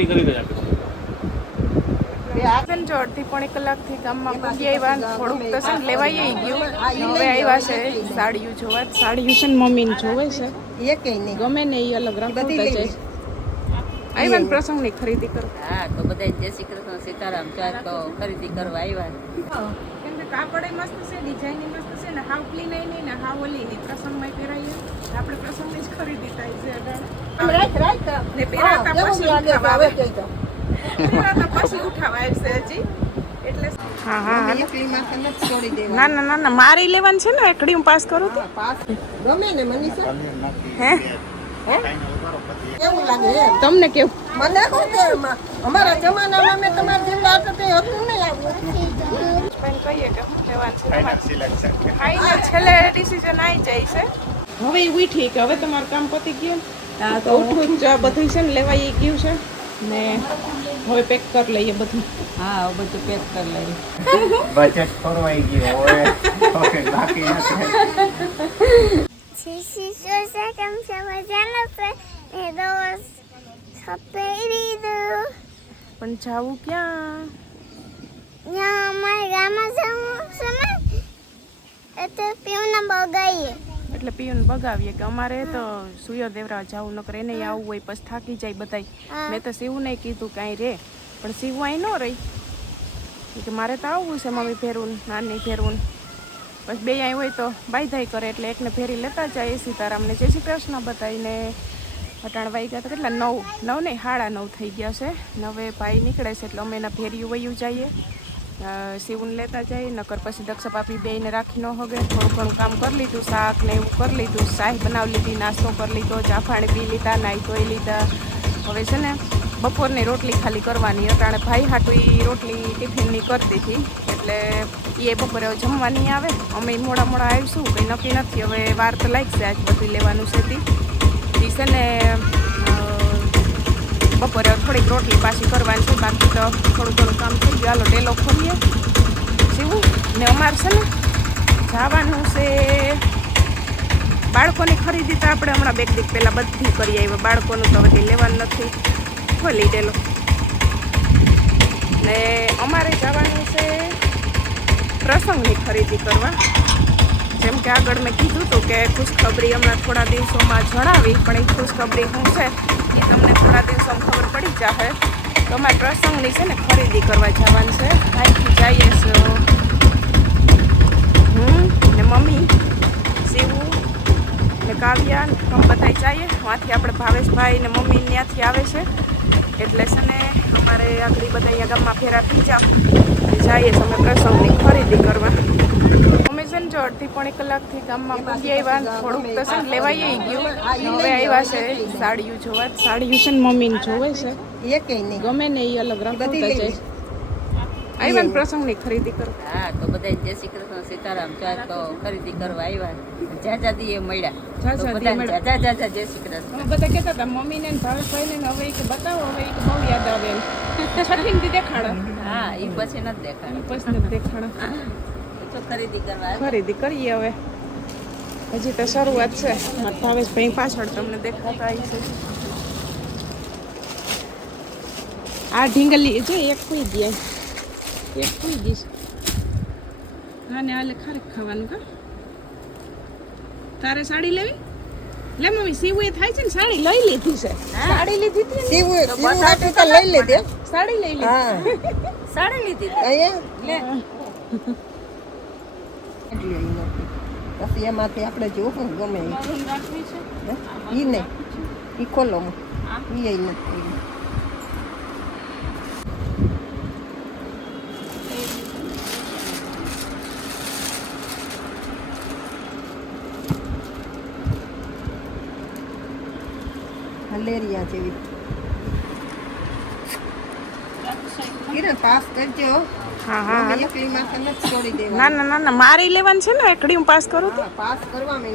Ready કરી દે આપે આગળ જો અડધી પોણી કલાકથી ગામમાં પૂગી આવ્યા થોડુંક તો છે ને લેવાઈ ગયું હવે આવ્યા છે સાડીઓ જોવા સાડીઓ છે ને મમ્મીને જોવે છે એ કઈ નહીં ગમે ને એ અલગ રાખતા જાય આવ્યા ને પ્રસંગની ખરીદી કરો હા તો બધા જય શ્રી કૃષ્ણ સીતારામ ચાર તો ખરીદી કરવા આવ્યા કેમ કે કાપડ મસ્ત છે ડિઝાઇન મસ્ત છે ને હાવ ક્લીન નહીં ને હાવ ઓલી નહીં પ્રસંગમાં પહેરાઈએ આપણે પ્રસંગની જ ખરીદી થાય છે ને પહેરાતા પછી ઉઠાવા આવે પહેરાતા પછી ઉઠાવા આવશે હજી એટલે હા હા ના ના ના ના મારી લેવાનું છે ને એકડી હું પાસ કરું તો ગમે ને મનીષા હે કેવું લાગે તમને કેવું મને શું કે અમારા જમાનામાં મેં તમારા જેવડા હતા તે હતું નહીં આવું કહીએ કે હું લેવાનું છે ફાઇનલ છેલ્લે ડિસિઝન આવી જાય છે હવે ઉઠી કે હવે તમારું કામ પતી ગયું તો ઉઠવું જ બધું છે ને લેવાઈ ગયું છે ને હવે પેક કરી લઈએ બધું હા બધું પેક કરી લઈએ બજેટ ફરવાઈ ગયો હવે ઓકે બાકી નથી Sisi susah kamu sama jalan terus sampai itu. પણ જાવું ક્યાં Yang mereka sama itu pion bagaye. એટલે પીયુને બગાવીએ કે અમારે તો સુયો દેવરા જવું નકર એને આવવું હોય પછી થાકી જાય બધાય મેં તો સીવું નહીં કીધું કાંઈ રે પણ સીવું અહીં ન રહી કે મારે તો આવવું છે મમ્મી ફેરવું નાની ફેરવું બસ બે અહીં હોય તો બાયધાઈ કરે એટલે એકને ફેરી લેતા જાય સીતારામને જય શ્રી કૃષ્ણ બતાવીને અટાણ વાગ્યા તો કેટલા 9 નહીં 9:30 થઈ ગયા છે નવે ભાઈ નીકળે છે એટલે અમે એના ફેરીયું વયું જઈએ સીવું લેતા જઈએ નકર પછી દક્ષા પાપી બેને રાખી ન હોગે થોડું ઘણું કામ કરી લીધું શાક ને એવું કરી લીધું ચાય બનાવી લીધી નાસ્તો કરી લીધો જાફાણી પી લીધા નાહી ધોઈ લીધા હવે છે ને બપોરની રોટલી ખાલી કરવાની અટાણે ભાઈ હાટું એ રોટલી ટિફિનની કરી દીધી એટલે એ બપોરે જમવાની આવે અમે મોડા આવીશું કંઈ નક્કી નથી હવે વાર તો લાગશે આજ બધું લેવાનું છે તે છે ને બપોરે થોડીક રોટલી પાછી કરવાની છે બાકી તો થોડું ઘણું કામ થઈ ગયું હાલો ડેલો ખોલીએ સીવું ને અમારે છે ને જવાનું છે બાળકોની ખરીદી તો આપણે હમણાં બે દીક પહેલાં બધી કરી આવી બાળકોનું તો હવે લેવાનું નથી ખોલી ડેલો ને અમારે જવાનું છે પ્રસંગની ખરીદી કરવા જેમ કે આગળ મેં કીધું હતું કે ખુશખબરી હમણાં થોડા દિવસોમાં જણાવી પણ એ ખુશખબરી શું છે એ તમને થોડા દિવસોમાં ખબર પડી જશે તો અમારે પ્રસંગની છે ને ખરીદી કરવા જવાનું છે અહીંથી જઈએ છો હું ને મમ્મી સીવું ને કાવ્યા હમ બધા જઈએ ત્યાંથી આપણે ભાવેશભાઈ ને મમ્મી ત્યાંથી આવે છે એટલે છે ને અમારે આગળ બધા અહીંયા ગામમાં ફેરા થઈ જાવ જઈએ અમે પ્રસંગની ખરીદી કરવા અમે છે ને જો અડધી પોણી કલાકથી ગામમાં પૂગી આવ્યા થોડુંક તો છે ને લેવાઈ ગયું હવે આવ્યા છે સાડીઓ જોવા સાડીઓ છે ને મમ્મીને જોવે છે એ કઈ નહીં ગમે ને એ અલગ રાખતા જાય આવ્યા ને પ્રસંગની ખરીદી કરવા હા તો બધા જય શ્રી કૃષ્ણ સીતારામ ચાર તો ખરીદી કરવા આવ્યા જાજા દીએ મળ્યા તો બધા જાજા જય શ્રી કૃષ્ણ અમે બધા કહેતા હતા મમ્મીને ને ભાવેશભાઈને ને હવે કે બતાવો હવે કે બહુ યાદ આવે એમ છઠ્ઠીથી દેખાડો હા એ પછી નથી દેખાડો પછી નથી દેખાડો તો ખરીદી કરવા ખરીદી કરીએ હવે હજી તો શરૂઆત છે મારા ભાવેશભાઈ પાછળ તમને દેખાતા આવી છે આ ઢીંગલી જો એક કોઈ દે એક કોઈ દીશ હા ને આલે ખારેક ખાવાનું કા તારે સાડી લેવી લે મમ્મી સીવું એ થાય છે ને સાડી લઈ લીધી છે સાડી લીધી હતી સીવું તો લઈ લીધે સાડી લઈ લીધી હા સાડી લીધી અહીંયા લે પછી એમાંથી આપણે જોવું ગમે એ નહીં એ ખોલો એ નથી મલેરિયા જેવી કિરણ પાસ કરજો હા હા એકલી માથે નથી છોડી દેવા ના ના ના ના મારી લેવાનું છે ને એકડી હું પાસ કરું તો પાસ કરવા મેં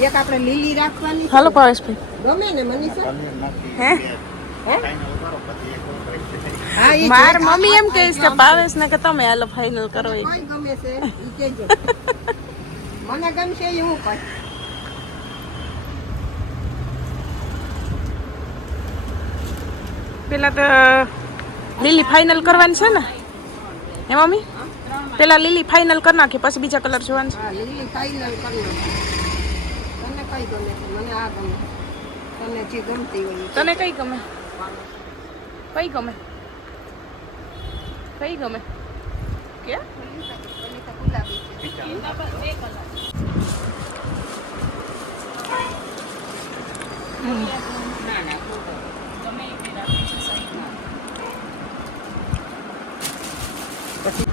એક આપણે લીલી રાખવાની હાલો ભાવેશભાઈ ગમે ને મનીષા હે હા ઈ માર મમ્મી એમ કહે છે ભાવેશ ને કે તમે હાલો ફાઇનલ કરો એ કોઈ ગમે છે ઈ કહેજો મને ગમશે એ હું પાસ પેલા તો લીલી ફાઇનલ કરવાની છે ને હે મમ્મી? પેલા લીલી ફાઇનલ કરી નાખી પછી બીજા કલર જોવાનું છે. હા લીલી ફાઇનલ કરી નાખો. તને કઈ ગમે છે? મને આ ગમે. તને જે ગમતી હોય એ. તને કઈ ગમે? કઈ ગમે? કઈ ગમે કે મને તો ગુલાબી છે.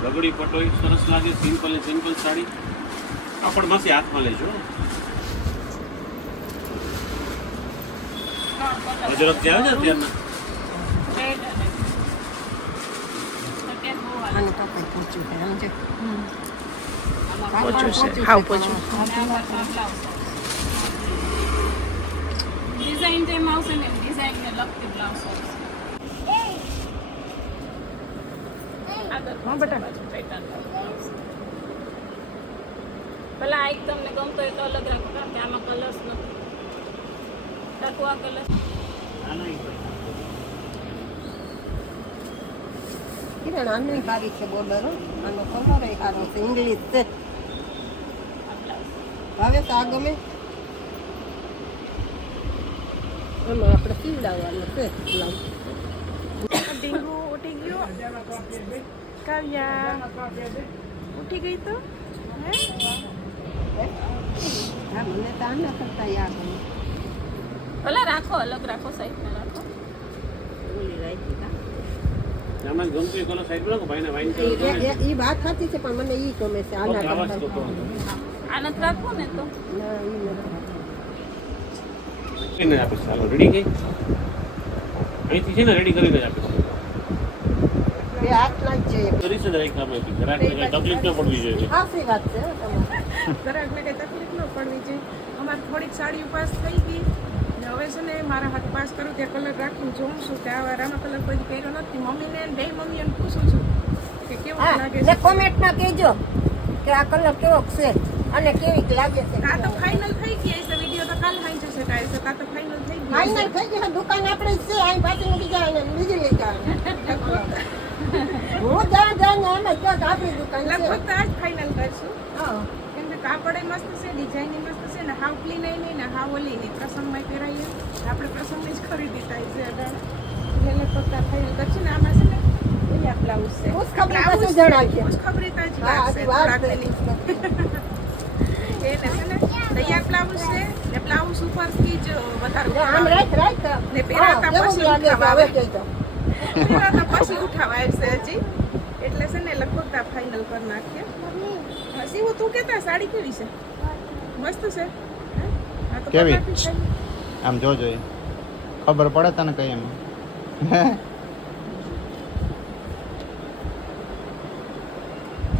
રગડી પટોઈ સરસ લાગે, સિમ્પલ સાડી. કાપડ માંથી હાથમાં લેજો. અજરક જે આવે છે ત્યારના આને કપાઈ પહોંચ્યું છે સમજે. પોચું છે હાવ પોચું. ડિઝાઇન જેમ આવશે ને ડિઝાઇન ને લગતી બ્લાઉઝ આવશે. હા બેટા ભલા આ એક તમને ગમતો હોય તો અલગ રાખો કારણ કે આમાં કલર્સ નથી. રાખો આ કલર. કિરણ આનું સારી છે બોર્ડર. આનો કલર એ સારો છે. ઇંગ્લિશ છે. હવે તો આ ગમે. એમાં આપણે સીવડાવવાનું છે બ્લાઉઝ. ડીંગુ ઉઠી ગયો. કાવ્યા ઉઠી ગઈ તો હે? હા મને તો આના કરતા યાદ ગમે. ભલા રાખો અલગ રાખો સાઈડમાં રાખો. ઓલી રાખી કા. આમાં ગમતી કલર સાઈડ રાખો ભાઈને વાઈન કલર ગમે છે. એ વાત સાચી છે પણ મને ઈ ગમે છે આના આવા જ તો કરતા. આ નથી રાખવું ને તો ના ઈ નથી. એને આપીશ. ચાલો રેડી ગઈ અહીંથી છે ને રેડી કરીને જ આપીશ. બે હાથના જ છે. કરીશ ને એક આપણે ઘરાકને કઈ તકલીફ ન પડવી જોઈએ. સાચી વાત છે હો તમારી. ગ્રાહકને કઈ તકલીફ ન પડવી જોઈએ. અમારે થોડીક સાડીઓ પાસ થઈ ગઈ ને હવે છે ને મારા હાથ પાસ કરું ત્યાં કલર રાખીને જોઉં છું કે આ રામા કલર કોઈ પહેર્યો નથી. મમ્મીને બે મમ્મીને પૂછું છું કે કેવો હા લાગે ને છે. કોમેન્ટમાં કહેજો કે આ કલર કેવો છે અને કેવી લાગે છે. આ તો ફાઇનલ થઈ ગઈ છે. વિડીયો તો કાલ હાઈ જશે કાલ છે. આ તો ફાઇનલ થઈ ગઈ ફાઇનલ થઈ ગયું. દુકાન આપણે છે અહીં પાછી બીજા બીજી લઈ જવાની. હું જ્યાં ને એમ જ કહું કે આપણી દુકાન છે. લગભગ તો આજ ફાઇનલ કરશું. હા કેમ કે કાપડ મસ્ત છે, ડિઝાઇન મસ્ત છે ને હાવ ક્લીન નહીં ને હાવ ઓલી નહીં. પ્રસંગમાં પહેરાઈએ આપણે પ્રસંગની જ ખરીદી થાય છે અઢાર એટલે લગભગ ફાઇનલ કરશું ને. આમાં છે ને ઓલી બ્લાઉઝ છે. ખુશ ખબરી પાછું જણાવજો. ખુશ ખબરી તો જ હા લાગશે આજી વાત રાખેલી. એને છે ને તૈયાર બ્લાઉઝ છે ને બ્લાઉઝ ઉપરથી જ વધારે આમ રાખ રાખ. ને પહેરાતા કેવું પછી લાગે છે ઉઠાવા હવે આવે. કહેજો. પહેરાતા પછી ઉઠાવા આવશે હજી. એટલે છે ને લગભગ આ ફાઇનલ કરી નાખીએ. હા, શિવો તું કેતા સાડી કેવી છે? મસ્ત છે. હે? હા, તો કેવી? કરી નાખીશ સાડી. આમ જોજો એ ખબર પડે તને કઈ એમ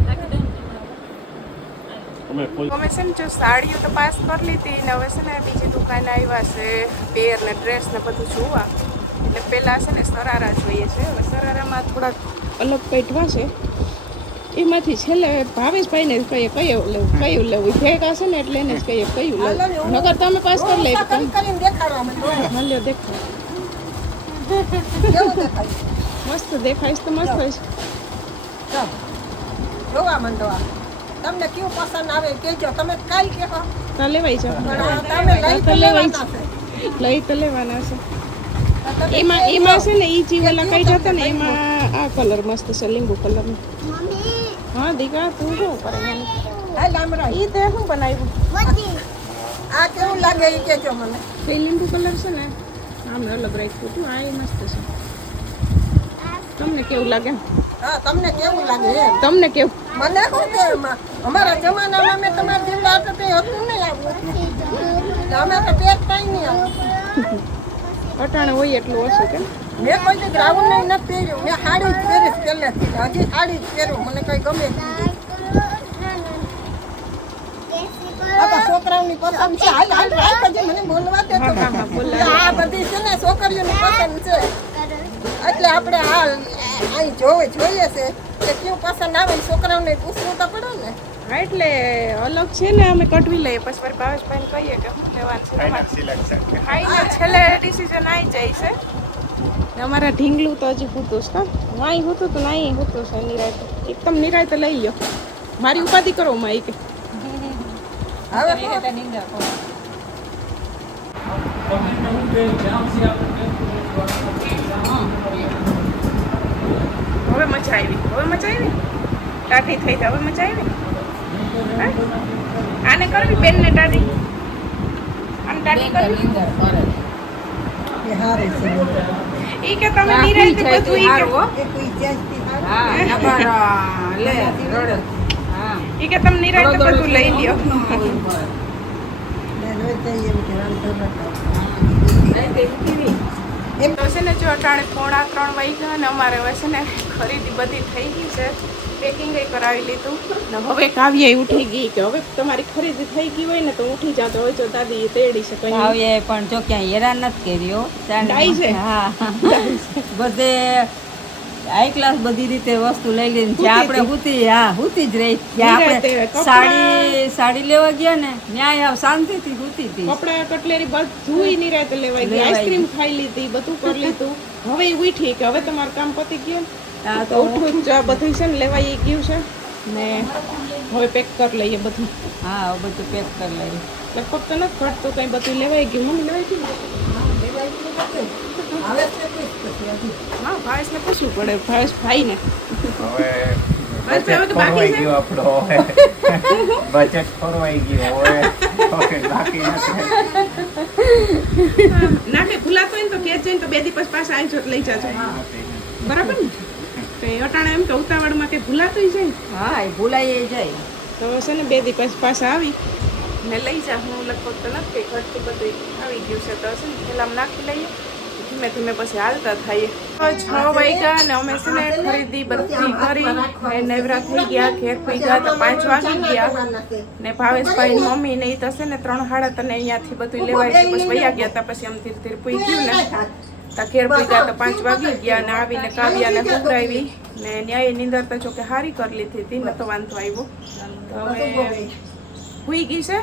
રાખી દઉં અમે ફૂલ અમે છે ને જો સાડીઓ તો પાસ કરી લીધી ને હવે છે ને બીજી દુકાન આવ્યા છે પેર ને ડ્રેસ ને બધું જોવા. એટલે પહેલાં છે ને સરારા જોઈએ છે. હવે સરારામાં થોડાક અલગ પેટવા છે. એમાંથી છેલ્લે ભાવેશભાઈને જ કહીએ કયું લેવું ભેગા છે ને એટલે એને જ કહીએ કયું લેવું. નગર તમે પાસ કરી લે કરી કરીને દેખાડવા માંડો. મળ્યો દેખાય કેવું દેખાય? મસ્ત દેખાઈશ તો મસ્ત હશે. ચાલો, જોવા માંડો. આ તમને કેવું પસંદ આવે એ કહેજો. તમે કાલ કહેવો તો લેવાઈ જાવ. પણ તમે લઈ તો લેવાના છે. લઈ તો લેવાના છે. તો તમે એમાં છે ને ઈ જીવાલા કઈ જતા ને એમાં આ કલર મસ્ત છે લીંબુ કલર નો. મમ્મી હા દીકરા તું શું કરે એમ? હા લામરા. ઈ તે શું બનાવ્યું? વધી આ કેવું લાગે એ કહેજો મને. એ લીંબુ કલર છે ને આમ અલગ રાખ્યું હતું. આ એ મસ્ત છે. તમને કેવું લાગે? હા તમને કેવું લાગે એમ. તમને કેવું? મને શું કે એમાં અમારા જમાનામાં મેં તમારા જેવડા હતા તે હતું નહીં આવું. અમે તો પેટ કઈ નહીં આવું. અટાણે હોય એટલું ઓછું કેમ? મેં કોઈ દી ગ્રાઉન્ડ નહીં નથી પહેર્યું. મેં સાડી જ પહેરીશ પહેલેથી. હજી સાડી જ પહેરું. મને કઈ ગમે જ નહીં. આ તો છોકરાઓની પસંદ છે. હાલ હાલ રાખ હજી મને બોલવા દે તો. હા, હા, બોલાવો. આ બધી છે ને છોકરીઓની પસંદ છે. એટલે આપણે હાલ અહીં જોઈએ છે કે કેવું પસંદ આવે એ છોકરાઓને પૂછવું તો પડે ને. હા એટલે અલગ છે ને અમે કટવી લઈએ પછી મારી ભાવેશભાઈને કહીએ કે શું લેવાનું છે. ફાઇનલ સિલેક્શન ફાઇનલ છેલ્લે ડિસિઝન આવી જાય છે. ને અમારા ઢીંગલું તો હજી હૂતું છે કા વાંઈ હૂતું તો નાઈ હૂતું છે નિરાયતે એકદમ નિરાયતે લઈ લ્યો મારી ઉપાધિ કરો માં કે હવે નિંદા કરો. હવે મજા આવી ટાઢી થઈ હવે મજા આવી હે? આને કરવી બેનને ટાઢી આને ટાઢી કરવી નિંદા કરે. એ હારે છે ઈ કે તમે નિરાયતે બધું ઈ કે એ કોઈ જાસ્તી હારે હા નબારા લે રડે. હા ઈ કે તમે નિરાયતે બધું લઈ લ્યો ને રોજ જઈએ એમ કે રામ ધર્મ એમ તો છે ને જો અટાણે 2:45 વાગ્યા ને અમારે હવે છે ને ખરીદી બધી થઈ ગઈ છે પેકિંગ કરાવી લીધું ને હવે કાવ્ય ઉઠી ગઈ કે હવે તમારી ખરીદી થઈ ગઈ હોય ને તો ઉઠી જાતો હોય જો દાદી તેડી છે કઈ આવીએ પણ જો ક્યાંય હેરાન નથી કર્યો. ડાઈ છે? હા બધે હાઈ ક્લાસ બધી રીતે વસ્તુ લઈ લઈને જ્યાં આપણે હુતી જ રહી. જ્યાં નિરાંતે આપણે સાડી લેવા ગયા ને ન્યાય શાંતિથી હુતી હતી. કપડા કટલેરી બધું નિરાતે લેવાઈ ગઈ લેવાઈ આઈસ્ક્રીમ ખાઈ લીધી બધું કરી લીધું હવે ઈ ઉઠી કે હવે તમારું કામ પતી ગયું હા, તો ઉઠવું જ બધું છે ને લેવાઈ ગયું છે ને હવે પેક કરી લઈએ બધું હા હવે બધું પેક કરી લઈએ. લગભગ તો નથી ઘટતું કઈ બધું લેવાઈ ગયું મમ્મી લેવાઈ ગયું હવે છે કોઈ પછી હજી હા ભાવેશને પૂછવું પડે ભાવેશ ભાઈને હવે બસ હવે તો બજેટ બાકી ખોરવાઈ છે? ગયો આપણો હવે બજેટ ખોરવાઈ ગયો હવે ઓકે બાકી નથી ના કે ભૂલાતો હોય ને તો કે જઈને તો 2 દિવસ પાછા આવી જો લઈ જાજો બરાબર ને તો એ અટાણે એમ કે ઉતાવળમાં કે ભૂલાતું છે હા એ ભૂલાઈ જાય. તો છે ને 2 દિવસ પાછા આવી ને લઈ જા હું લગભગ તો નથી ઘટતું બધું આવી ગયું છે તો છે ને પેલામાં નાખી લઈએ ધીમે ધીમે પછી હાલતા થઈએ 6 વાગ્યા ને અમે છે ને ખરીદી બધી કરી ને નવરા થઈ ગયા ઘેર પી ગયા તો 5 વાગી ગયા ને ભાવેશભાઈ મમ્મી ને ઈ તો છે ને 3:30 તને અહીંયાથી બધું લેવાય છે પછી વયા ગયા તા પછી આમ ધીરે ધીરે પૂઈ ગયું ને તા ઘેર પી ગયા તો 5 વાગી ગયા ને આવીને કાવ્યાને સુવડાવી ને ન્યાય નીંદર તો જો કે હારી કરી લીધી હતી નતો વાંધો આવ્યો તો હવે હુઈ ગઈ છે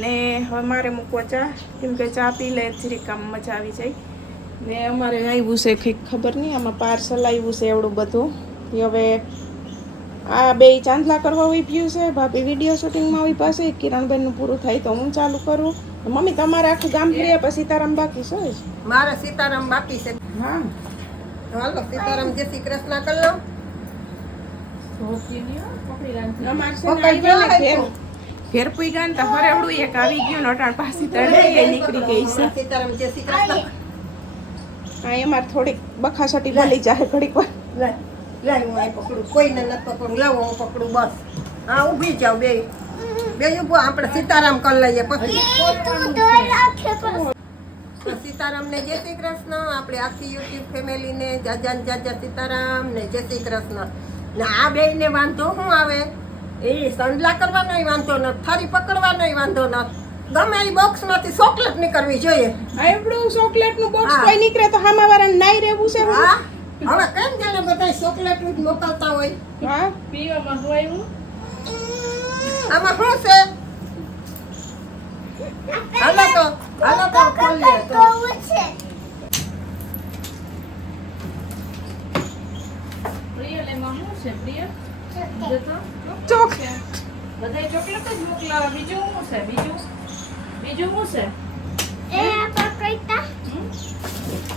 ને હવે મારે મૂકવા ચા કેમ કે ચા પી લે જરી કામ મજા આવી જાય ને અમારે આવ્યું છે કંઈક ખબર નહીં આમાં પાર્સલ આવ્યું છે એવડું બધું એ હવે આ બે ચાંદલા કરવા ઉભ્યું છે ભાભી વિડીયો શૂટિંગમાં આવી પાસે કિરણબેનનું પૂરું થાય તો હું ચાલુ કરું મમ્મી તમારે આખું ગામ ફર્યા પછી સીતારામ બાકી છે જ મારે સીતારામ બાકી છે હા હાલો સીતારામ જય શ્રી કૃષ્ણ કરી લો અમારે છે ને આવ્યા ને ઘેર પૂઈ ગયા ને તો હરેવડું એક આવી ગયું ને અટાણ પાછી તળે નીકળી ગઈ છે સીતારામ જય શ્રી કૃષ્ણ કાંઈ અમારે થોડીક બખાસટી બોલી જાય ઘડીક વાર લે હું આ પકડું કોઈને નથી પકડું લાવો હું પકડું બસ હા ઊભી જાવ બે ઊભો આપણે સીતારામ કરી લઈએ પછી સીતારામને જય શ્રી કૃષ્ણ આપણે આખી યુટ્યુબ ફેમિલીને જાજા ને જાજા સીતારામ ને જય શ્રી કૃષ્ણ ને આ બેયને વાંધો શું આવે એ સંડલા કરવાનો વાંધો ન થારી પકડવાનો વાંધો ન ગમે એ બોક્સમાંથી ચોકલેટ નીકળવી જોઈએ આવડું ચોકલેટનું બોક્સ હા. કોઈ નીકળે તો હામા વાળાને નાઈ રહેવું છે હા હવે કેમ જાણે બધા ચોકલેટ જ મોકલતા હોય હા પીવામાં શું આવ્યું આમાં શું છે હાલો તો ખોલીએ તો ચોક બધાય ચોકલેટ જ મોકલાવા બીજું શું છે બીજું શું છે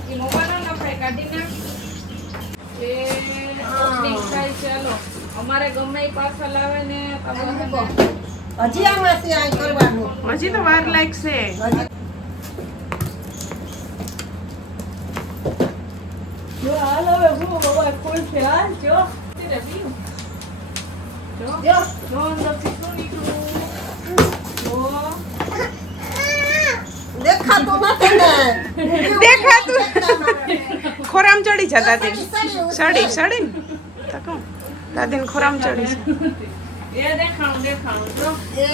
એ મોબાઈલ નખાય કાઢી નાખ એ ઓપનિંગ થાય ચાલો અમારે ગમે એ પાછા લાવે ને હજી આમાંથી આ કરવાનું હજી તો વાર લાગશે જો હાલ હવે હું બાબા ખુશ છે હાલ જો તેરે પીવું જો અંદરથી શું નીકળું જો દેખાતું નથી ને દેખાતું ખોરામ ચડી જા દાદી સડી ને તો કહું દાદીને ખોરામ ચડી છે એ દેખાણું જો એ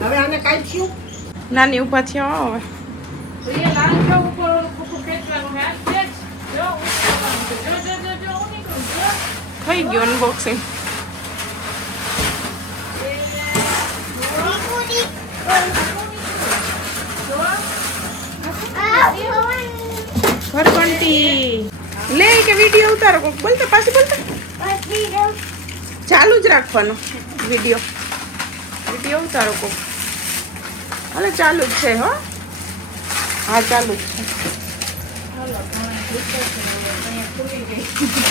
હવે આને કાઢ્યું નાની ઉભા થયા હવે તો એ લાલ જો ઉપર કુકુ ખેંચવાનું હે ખેંચ જો ઉતારવાનું છે. જો હું નીકળું જો થઈ ગયું અનબોક્સિંગ એ ઘરઘંટી લે કે વિડીયો ઉતારો કોક બોલતા પાછી બોલતા ચાલુ જ રાખવાનો વિડીયો ઉતારો કોક હાલે ચાલુ જ છે હો હા ચાલુ જ છે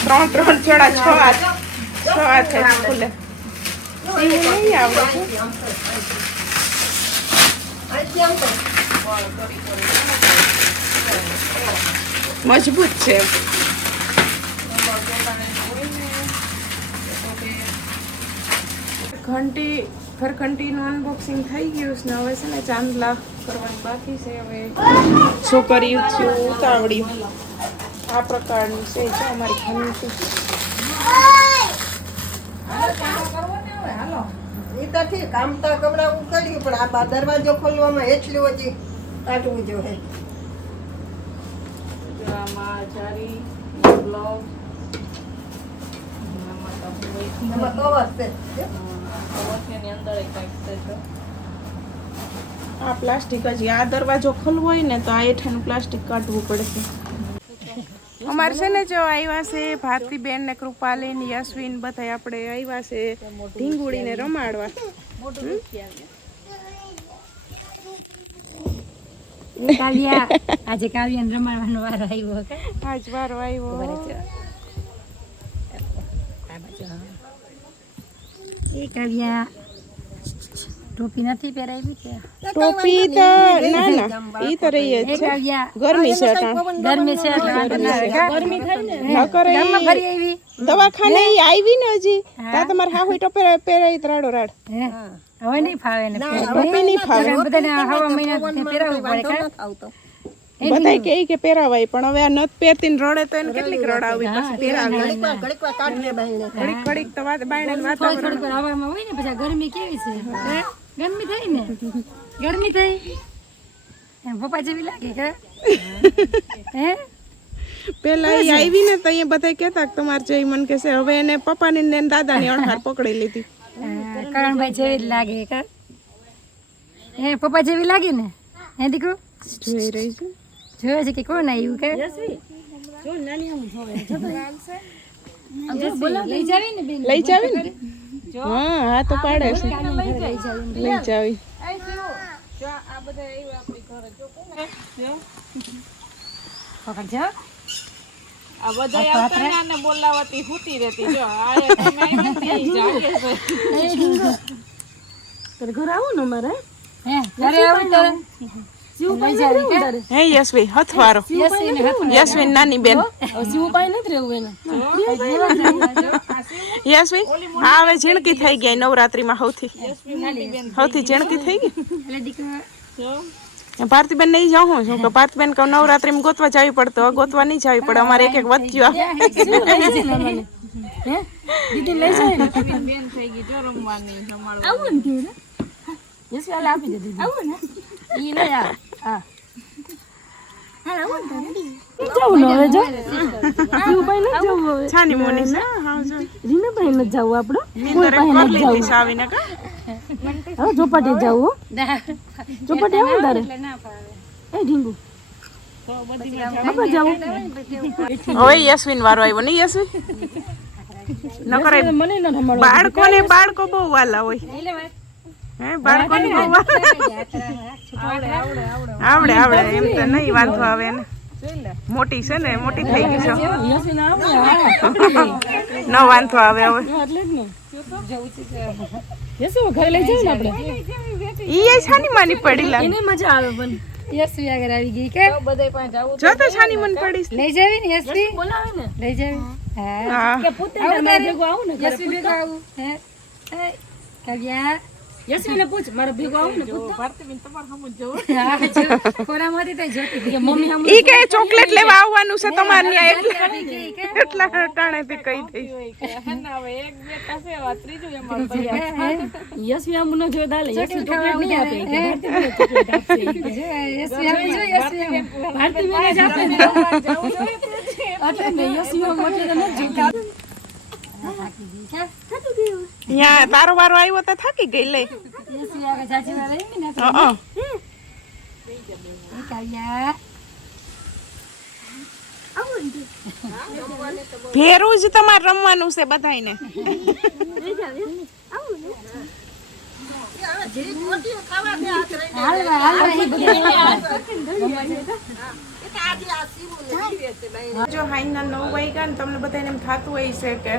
3 છેડા 6 હાથે ખુલે એવું નહીં આવડે મજબૂત છે ઘરઘંટીનું અનબોક્સિંગ થઈ ગયું છે ને હવે છે ને ચાંદલા કરવાનું બાકી છે હવે છોકરી ઉતાવળ્યું આ પ્રકારની છે જો અમારી ઘંટી એ તો ઠીક આમ તો કપડાં ઉકળ્યું પણ આ દરવાજો ખોલવામાં એટલું હજી કાઢવું જોઈએ. આમાં જારી બ્લોગ એમાં કવર છે ની અંદર એક કંઈક છે જો. આ પ્લાસ્ટિક હજી આ દરવાજો ખોલવો હોય ને તો આ હેઠળનું પ્લાસ્ટિક કાઢવું પડશે. અમારે છે ને જો આવ્યા છે ભારતીબેન ને કૃપાલીન યશવીન બધા આપણે આવ્યા છે ઢીંગુડીને રમાડવા. આજે કાવ્યાને રમાડવાનો વારો આવ્યો કે આજ વારો આવ્યો. એ કાવ્યા ટોપી નથી પહેરાવી કે ટોપી તો ના ઈ તો રહી જ છે. ગરમી છે અટાણ. ગરમી છે ગરમી થાય ને નકર ગામમાં ફરી આવી દવાખાને ઈ આવી ને હજી તા તમારે હા હોય ટોપી પહેરાઈ રાડો રાડ. હવે નહીં ફાવે ને ટોપી નહીં ફાવે. બધાને હવા મહિના પહેરાવવું પડે આવતો બધાય કે પેરાવાય પણ હવે આ નથ પહેરતી ને રડે તો એને કેટલીક રડાવી પછી પહેરાવી. ઘડીક વાર કાઢીએ બાઈને ઘડીક તો બાયણે થોડી થોડીક વાર હવામાં હોય ને પછી આ ગરમી કેવી છે હે? ગરમી થઈ ને ગરમી થઈ એમ પપ્પા જેવી લાગે કે હે પેલા ઈ આવી ને તો અહીંયા બધા કહેતા કે તમારે જઈ મન કે છે હવે એને પપ્પાની ને દાદાની અણહાર પકડી લીધી. કરણભાઈ જેવી જ લાગે કે હે પપ્પા જેવી લાગે ને હે દીકરો જોઈ રહી છે. જોયો છે કે કોણ આવ્યું કે લઈ જાવી ને બેન લઈ જાવી ને હા હા તો પાડે છે લઈ જાવી. પકડજો આ બધા આવતા ને આને બોલાવતી હુતી રહેતી જો આ તમે નથી જાગે છે. તારે ઘર આવું ને મારે હે ઘરે આવું તારે લઈ જાવી કે હે યશવી હથવારો યશવી નાની બેન યશવી હા હવે ઝીણકી થઈ ગઈ નવરાત્રીમાં સૌથી ઝીણકી થઈ ગઈ. એટલે દીકરો ભારતીબેન નહીં જાઉં છું કે ભારતીબેન કહું નવરાત્રીમાં ગોતવા જવી પડતો હવે ગોતવા નહીં જવી પડે અમારે એક એક વધ્યું દીદી લઈ જાય ને બેન થઈ ગઈ જો રમવાની રમાડવા. આવું ને કેવું યસ વાલા આપી દે દીદી આવું ને ઈ લઈ આ હા હા આવું ને જાવું ને હવે જો ભાઈ ન જાવું હવે છાની મોની છે હા જો રીના ભાઈ ન જાવું આપણો નીંદર કરી લીધી છે આવીને કા હવે ચોપાટી જાવું ચોપાટી આવું તારે એ ઢીંગુ હવે યશવીન વારો આવ્યો નહીં યશવી ન કરે બાળકો બહુ વાલા હોય હે બાળકોને બહુ આવડે એમ તો નહીં વાંધો આવે એને મોટી છે ને મોટી થઈ ગઈ છે ન વાંધો આવે હવે ઘરે લઈ જાવ ને આપણે ઈ છાની માની પડી લાગે એને મજા આવે પણ યશવી આગળ આવી ગઈ કે બધે પાસે જાવું જો તો છાની મન પડી લઈ જાવી ને યશવી બોલાવે ને લઈ જાવી હા હા કે પૂતે મારે ભેગો આવું ને યશવી ભેગો આવું હે એ કાવ્યા યશવી ને પૂછ મારે ભેગો આવું ને પૂત ભારતીબેન તમારે હમું જવું હા જો કોરામાંથી તઈ જોતી હતી કે મમ્મી હમ ઈ કે ચોકલેટ લેવા આવવાનું છે તમારે ત્યાં કે એટલા ટાણે થી કઈ થઈ ના હવે એક બે થશે આ ત્રીજું એમાં પડ્યા. યશવી આમ ન જો દાલે યશવી ચોકલેટ નહીં આપે કે ભારતીબેન ચોકલેટ આપશે યશવી આવે જો યશવી ભારતીબેન જ આપે એટલે ને યશવી આમ એટલે ન જોતા ત્યાં તારો વારો આવ્યો તો થાકી ગઈ લે યશવી આગળ સાચીમાં રહી ને હા કાવ્યા ભેરું જ તમારે રમવાનું છે બધાયને. હાલવા હાલવા એ બધા જો હાઈના 9 વાગ્યા ને તમને બધાને એમ થતું હોય છે કે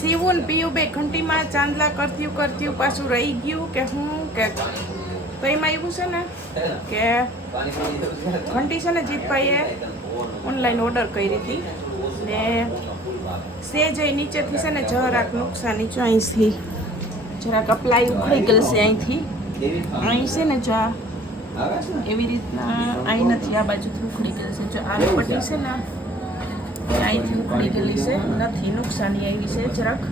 સીવું ને પીવું બે ઘંટીમાં ચાંદલા કરત્યું પાછું રહી ગયું કે હું કે તો એમાં એવું છે ને કે ઘંટી છે ને જીતભાઈએ ઓનલાઈન ઓર્ડર કરી હતી ને સેજ નીચેથી છે ને જરાક નુકસાની જો અહીંથી જરાક અપ્લાય ઉખડી ગયેલ છે અહીંથી અહીં છે ને જો આ એવી રીતના અહીં નથી આ બાજુથી ઉખડી ગયેલ છે જો આ પટ્ટી છે ને એ અહીંથી ઉખડી ગયેલી છે નથી નુકસાની આવી છે જરાક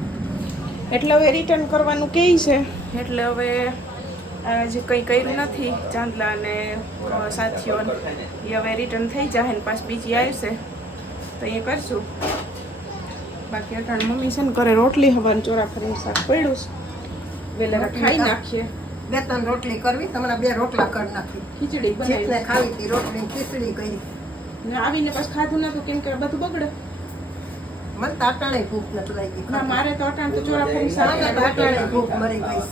એટલે હવે રિટર્ન કરવાનું કહે છે એટલે હવે જે કંઈ કર્યું નથી ચાંદલા અને સાથીઓ એ હવે રિટર્ન થઈ જાય ને પાછું બીજી આવશે તો એ કરશું. બાકી અટાણ મમ્મી છે ને કરે રોટલી હવાનું ચોરા ફરીને શાક પડ્યું છે વેલેરા ખાઈ નાખીએ. 2-3 રોટલી કરવી હમણાં 2 રોટલા કરી નાખી ખીચડી જેટને બનાવી ખાવી હતી રોટલી ને ખીચડી કરી ને આવીને પાછું ખાધું નતું કેમ કે બધું બગડે. મને તાટાણે ભૂખ નથી લાગી ના મારે તો અટાણ તો ચોરા ફરીને શાક મને તાટાણે ભૂખ મરી ગઈ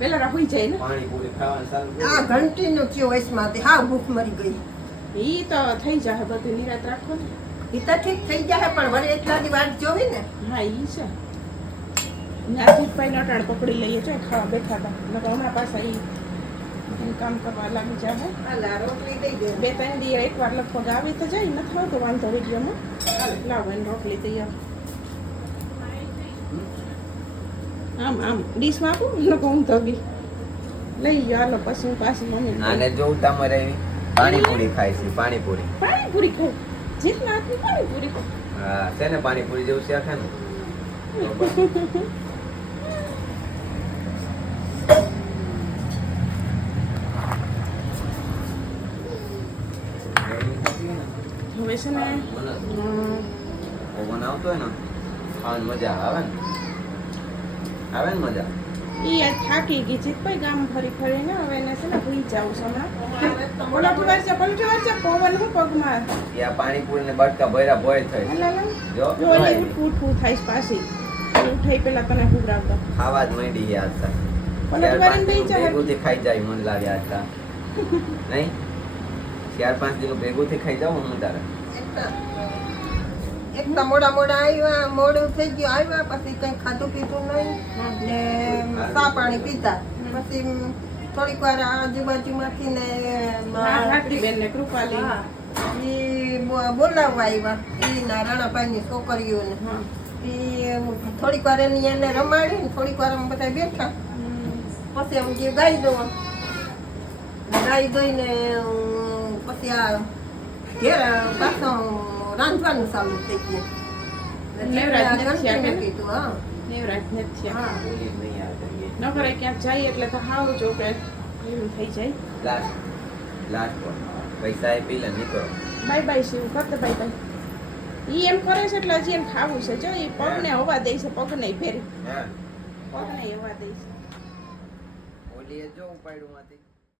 વેલેરા હોઈ જાય ને પાણીપુરી ખાવાનું ચાલુ આ ઘંટીનું થયું વયસમાંથી હા ભૂખ મરી ગઈ ઈ તો થઈ જાય બધું નિરાત રાખો ને. એ તો ઠીક થઈ જાય પણ વળી એટલા દી વાત જોવી ને હા ઈ છે નાજીતભાઈ અટાણ પકડી લઈએ છે ખાવા બેઠા હતા નકર હમણાં પાછા ઈ કામ કરવા લાગી જાય. હાલા રોટલી દઈ દે 2-3 દી એકવાર લગભગ આવી તો જાય નથી આવતો વાંધો વિડીયોમાં. લાવો એને રોટલી તૈયાર આમ આમ ડીશમાં આપું લોકો હું તો ગઈ લઈ ગયો હાલો પછી હું પાછી મમ્મી આને જોઉં તમારે પાણીપુરી ખાય છે પાણીપુરી પાણીપુરી ખાઈ જીતના હાથની પાણીપુરી હા છે ને પાણીપુરી જેવું છે આખા ને હવે છે ને ઓવન આવતો હોય ને ખાવાની મજા આવે ને મજા ઈ આજ થાકી ગઈ જીતભાઈ ગામ ફરી ફરીને હવે એને છે ને ભૂઈ જાઉં છું હમણાં ઓલા વાર છે પલટી વાર છે પવન હું પગમાં એ આ પાણીપુરી ને બટકા ભર્યા ભોય થઈ જો જો ઓલી ઉઠવું થાય છે પાછી ઉઠાઈ પેલા તને હુવરાવતો ખાવા જ માંડી યાદ હતા પલટી વાળીને બેસી જા ભેગું થી ખાઈ જાય મન લાગે હતા નહીં 4-5 દિન ભેગું થી ખાઈ જાઉં હું તારે એક તો મોડા આવ્યા મોડું થઈ ગયું આવ્યા પછી કંઈ ખાધું પીધું નહીં ને ચા પાણી પીધા પછી થોડીક વાર આજુબાજુમાંથી ને ભારતીબેન ને કૃપાલી એ બોલાવવા આવ્યા એના રાણાભાઈની છોકરીઓને એ થોડીક વાર એને રમાડી ને થોડીક વાર અમે બધા બેઠા પછી અમે જે ગાઈ દઈને પછી આ ઘેર પાછો રાંધવાનું ચાલુ થઈ ગયું નેવરાજ નથી ઘંટીને કીધું હા નેવરાજ નથી હા ન કરે ક્યાંક જાય એટલે તો હાવ જો કે એવું થઈ જાય. લાસ્ટ પર પૈસા એ પી લે નીકળો બાય બાય શિવ કરતે બાય બાય ઈ એમ કરે છે એટલે હજી એમ ખાવું છે જો ઈ પગને હવા દે છે પગને ફેરી હા પગને હવા દે છે. ઓલી જો ઉપાડ્યું માંથી